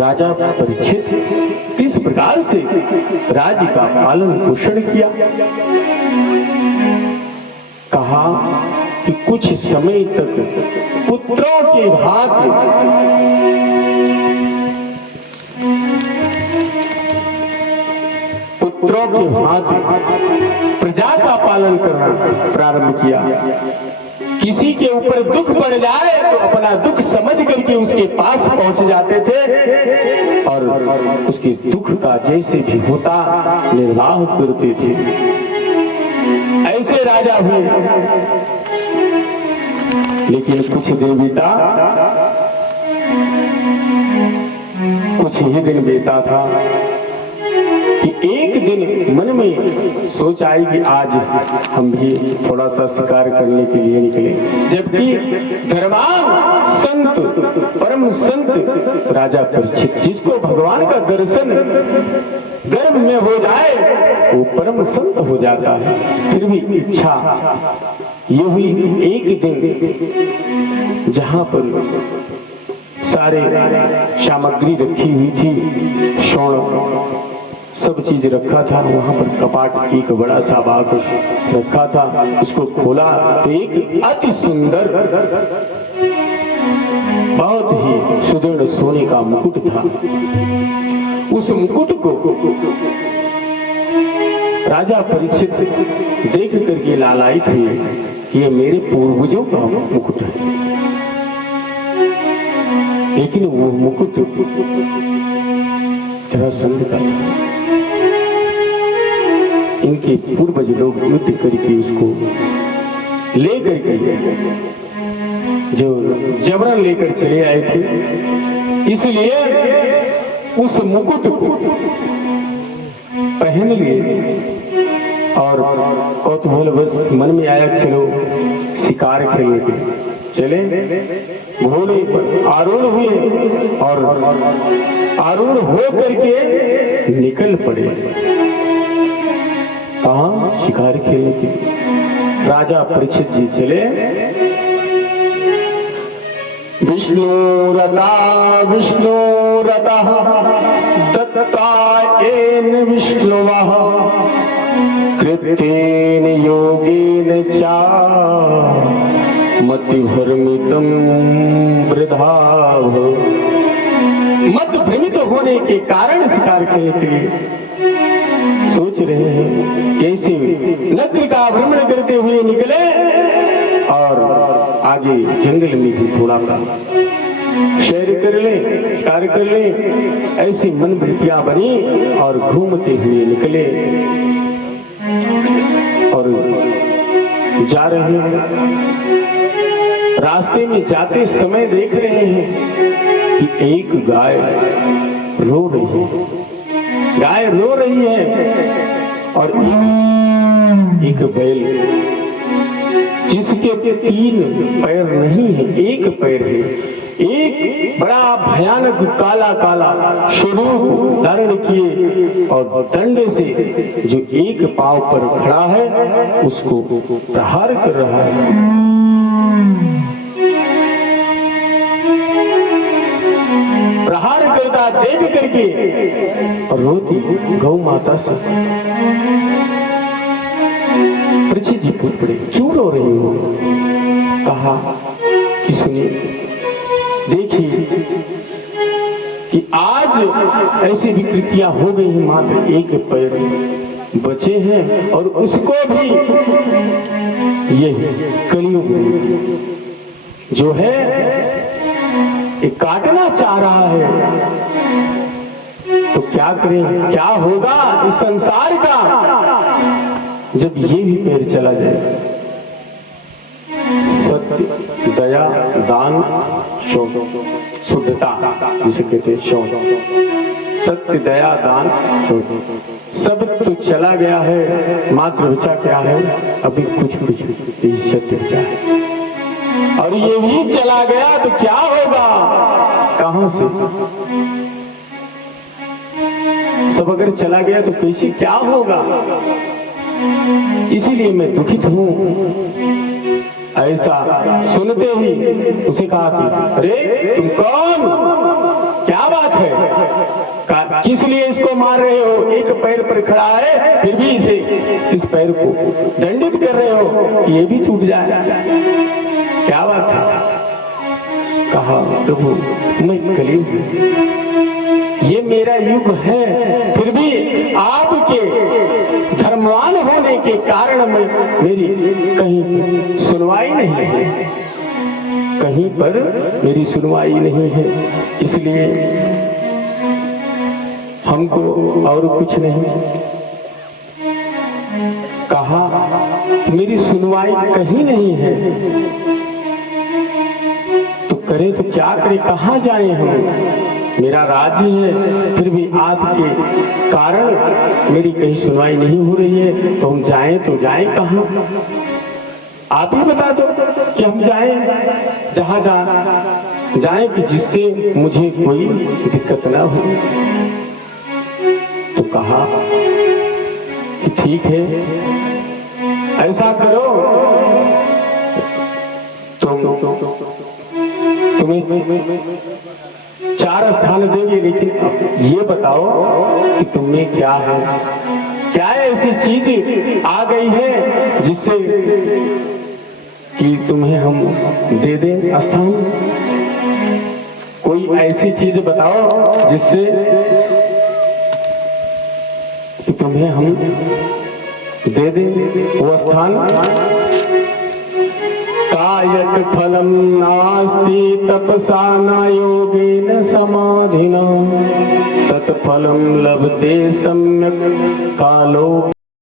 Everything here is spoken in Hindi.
राजा परीक्षित किस प्रकार से राज्य का पालन पोषण किया। कहा कि कुछ समय तक पुत्रों के भांति प्रजा का पालन करना प्रारंभ किया। किसी के ऊपर दुख पड़ जाए तो अपना दुख समझ करके उसके पास पहुंच जाते थे और उसके दुख का जैसे भी होता निर्वाह करते थे। ऐसे राजा हुए। लेकिन कुछ दिन बीता था कि एक दिन मन में सोच आई कि आज हम भी थोड़ा सा शिकार करने के लिए निकले। जबकि धर्मान संत, परम संत राजा परीक्षित, जिसको भगवान का दर्शन गर्भ में हो जाए वो परम संत हो जाता है, फिर भी इच्छा ये हुई। एक दिन जहां पर सारे सामग्री रखी हुई थी, स्वर्ण सब चीज रखा था, वहां पर कपाट एक बड़ा सा बाक्स रखा था। उसको खोला तो एक अति सुंदर बहुत ही सुदृढ़ सोने का मुकुट था। उस मुकुट को राजा परीक्षित देख करके लालायित हुए कि ये मेरे पूर्वजों का मुकुट है। लेकिन वो मुकुट जरा सुंदर था। इनके पूर्वज लोग युद्ध करके उसको ले करके जो जबरन लेकर चले आए थे, इसलिए उस मुकुट को पहन लिए और कौतूहलवश मन में आया चलो शिकार खेलने के चले। घोड़े पर आरूढ़ हुए और आरूढ़ हो करके निकल पड़े। कहाँ? शिकार खेलने के लिए। राजा परीक्षित जी चले। विष्णु रतः दत्तायेन विष्णुवः कृतेन योगेन च मतिभ्रमितं वृथा। मत भ्रमित होने के कारण शिकार खेलने के लिए सोच रहे हैं। कैसे नगरी का भ्रमण करते हुए निकले और आगे जंगल में भी थोड़ा सा सैर कर ले, शिकार कर ले, ऐसी मन वृत्तियां बनी और घूमते हुए निकले और जा रहे हैं। रास्ते में जाते समय देख रहे हैं कि एक गाय रो रही है। गाय रो रही है और एक बैल जिसके 3 पैर नहीं है, एक पैर है, एक बड़ा भयानक काला काला स्वरूप धारण किए और डंडे से जो एक पांव पर खड़ा है उसको प्रहार कर रहा है। प्रहार करता देख करके रोती गौ माता से परीक्षित जी पूछ पड़े, क्यों रो रही हो? कहा कि सुनिए, देखिए कि आज ऐसी विकृतियां हो गई हैं, मात्र एक पैर बचे हैं और उसको भी ये कलियुग जो है ये काटना चाह रहा है। तो क्या करें, क्या होगा इस संसार का जब ये भी पैर चला जाए? सत्य, दया, दान, शौच, शुद्धता जिसे कहते हैं शौच। सत्य, दया, दान, शौच सब तो चला गया है, मात्र बचा क्या है? अभी कुछ सत्य बचा है और ये भी चला गया तो क्या होगा? कहां से? सब अगर चला गया तो कैसे क्या होगा? इसीलिए मैं दुखित हूं। ऐसा सुनते ही उसे कहा कि अरे तुम कौन, क्या बात है? किस लिए इसको मार रहे हो? एक पैर पर खड़ा है फिर भी इसे, इस पैर को दंडित कर रहे हो, ये भी टूट जाए, क्या बात है? कहा प्रभु मैं कलीन हूं, ये मेरा युग है, फिर भी आपके धर्मवान होने के कारण मेरी कहीं सुनवाई नहीं है, कहीं पर मेरी सुनवाई नहीं है, इसलिए हमको और कुछ नहीं। कहा मेरी सुनवाई कहीं नहीं है तो करें तो क्या करें, कहाँ जाएं हम? मेरा राज्य है, फिर भी आपके कारण मेरी कहीं सुनवाई नहीं हो रही है, तो हम जाएं तो जाएं कहाँ? आप ही बता दो कि हम जाएं जहां जाएं कि जिससे मुझे कोई दिक्कत ना हो। तो कहा कि ठीक है, ऐसा करो, तुम्हें 4 स्थान देंगे, लेकिन ये बताओ कि तुम्हें क्या है, क्या ऐसी चीज आ गई है जिससे कि तुम्हें हम दे दें स्थान? कोई ऐसी चीज बताओ जिससे कि तुम्हें हम दे दें वो स्थान। कायक फलम नास्ति तपसा न योगेन समाधिना तत्फलम लभते सम्यक कालो।